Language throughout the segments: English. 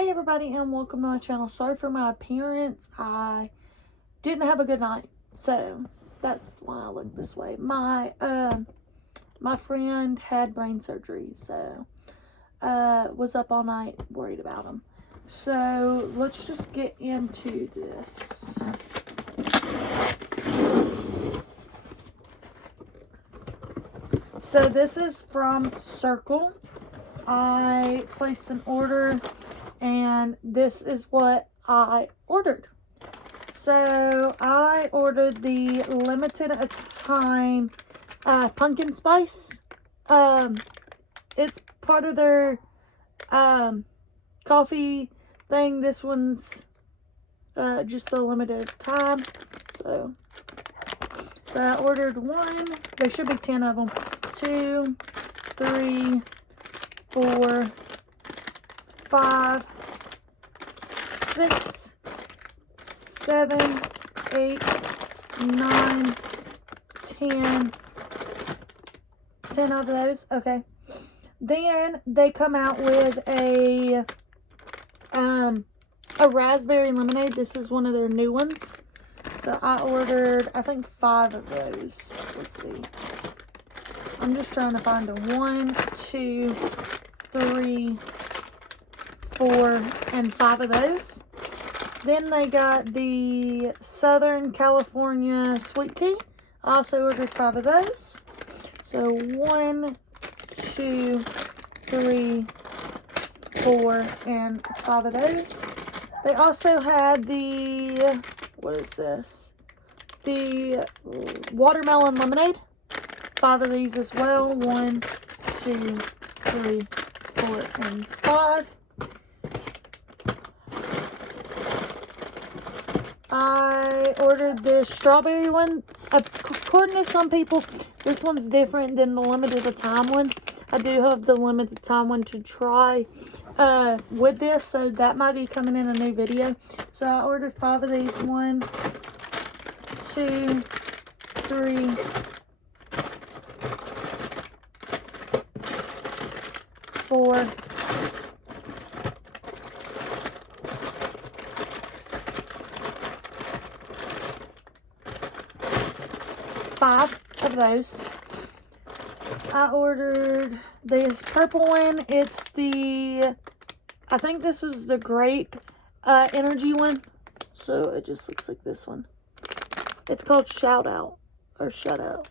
Hey everybody, and welcome to my channel. Sorry for my appearance. I didn't have a good night, so that's why I look this way. My friend had brain surgery, so was up all night worried about him. So let's just get into this. So this is from Cirkul. I placed an order, and this is what I ordered. So I ordered the limited time pumpkin spice. It's part of their coffee thing. This one's just a limited time. So I ordered one. There should be 10 of them. 2, 3, 4, 5, 6, 7, 8, 9, 10. 10 of those. Okay. Then they come out with a raspberry lemonade. This is one of their new ones. So I ordered, I think, 5 of those. Let's see. I'm just trying to find a 1, 2, 3, 4, and 5 of those. Then they got the Southern California sweet tea. I also ordered 5 of those. So 1, 2, 3, 4, and 5 of those. They also had the, what is this? The watermelon lemonade. 5 of these as well. 1, 2, 3, 4, and 5. I ordered the strawberry one. According to some people, this one's different than the limited time one. I do have the limited time one to try with this, so that might be coming in a new video. So I ordered 5 of these. 1, 2, 3, 4, 5 of those. I ordered this purple one. It's the, I think this is the grape energy one. So it just looks like this one. It's called Shout Out or Shut Out.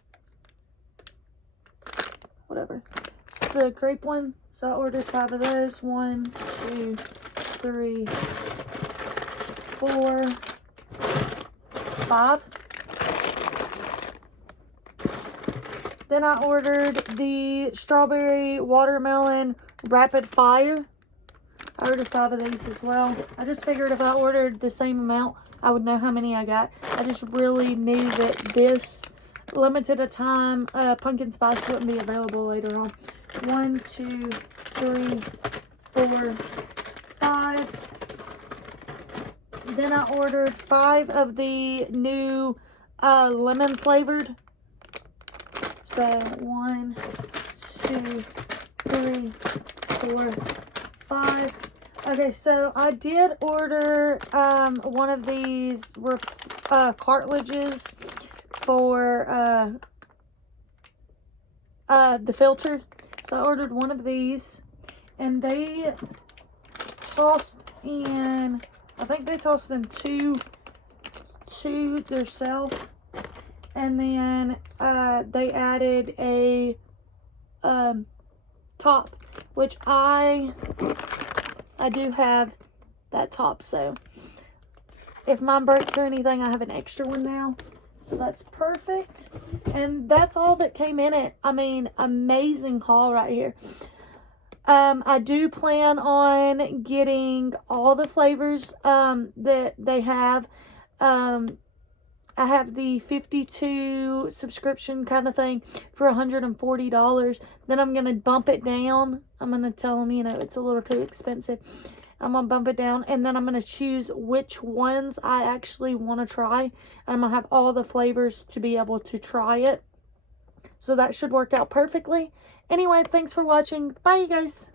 Whatever. It's the grape one. So I ordered 5 of those. 1, 2, 3, 4, 5. Then I ordered the strawberry watermelon rapid fire. I ordered 5 of these as well. I just figured if I ordered the same amount, I would know how many I got. I just really knew that this limited a time pumpkin spice wouldn't be available later on. 1, 2, 3, 4, 5. Then I ordered 5 of the new lemon flavored. So 1, 2, 3, 4, 5. Okay, so I did order one of these cartridges for the filter. So I ordered one of these, and they tossed in, I think they tossed in two themselves. And then they added a top, which I do have that top. So if mine breaks or anything, I have an extra one now. So that's perfect. And that's all that came in it. I mean, amazing haul right here. I do plan on getting all the flavors that they have. I have the 52 subscription kind of thing for $140. Then I'm going to bump it down. I'm going to tell them, you know, it's a little too expensive. I'm going to bump it down. And then I'm going to choose which ones I actually want to try. And I'm going to have all the flavors to be able to try it. So that should work out perfectly. Anyway, thanks for watching. Bye, you guys.